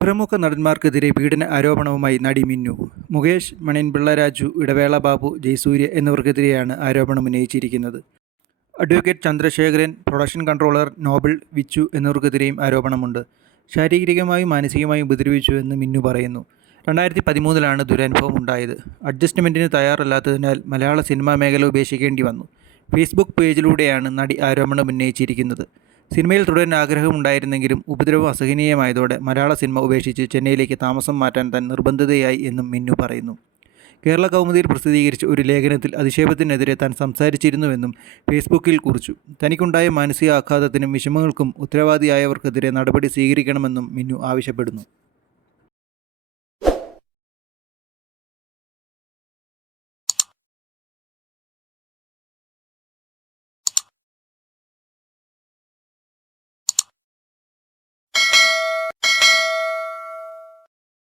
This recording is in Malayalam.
പ്രമുഖ നടന്മാർക്കെതിരെ പീഡന ആരോപണവുമായി നടി മിന്നു. മുകേഷ് മണിയൻപിള്ള പിള്ളരാജു ഇടവേള ബാബു ജയസൂര്യ എന്നിവർക്കെതിരെയാണ് ആരോപണം ഉന്നയിച്ചിരിക്കുന്നത്. Advocate Chandrasekharan production controller Noble Vichu എന്നിവർക്കെതിരെയും ആരോപണമുണ്ട്. ശാരീരികമായും മാനസികമായും ഉപദ്രവിച്ചു എന്ന് മിന്നു പറയുന്നു. രണ്ടായിരത്തി പതിമൂന്നിലാണ് ദുരനുഭവം ഉണ്ടായത്. അഡ്ജസ്റ്റ്മെന്റിന് തയ്യാറല്ലാത്തതിനാൽ മലയാള സിനിമാ മേഖല ഉപേക്ഷിക്കേണ്ടി വന്നു. ഫേസ്ബുക്ക് പേജിലൂടെയാണ് നടി ആരോപണം ഉന്നയിച്ചിരിക്കുന്നത്. സിനിമയിൽ തുടരാൻ ആഗ്രഹമുണ്ടായിരുന്നെങ്കിലും ഉപദ്രവം അസഹനീയമായതോടെ മലയാള സിനിമ ഉപേക്ഷിച്ച് ചെന്നൈയിലേക്ക് താമസം മാറ്റാൻ താൻ നിർബന്ധിതയായി എന്നും മിന്നു പറയുന്നു. കേരള കൗമുദിയിൽ പ്രസിദ്ധീകരിച്ച ഒരു ലേഖനത്തിൽ അധിക്ഷേപത്തിനെതിരെ താൻ സംസാരിച്ചിരുന്നുവെന്നും ഫേസ്ബുക്കിൽ കുറിച്ചു. തനിക്കുണ്ടായ മാനസിക ആഘാതത്തിനും വിഷമങ്ങൾക്കും ഉത്തരവാദിയായവർക്കെതിരെ നടപടി സ്വീകരിക്കണമെന്നും മിന്നു ആവശ്യപ്പെടുന്നു.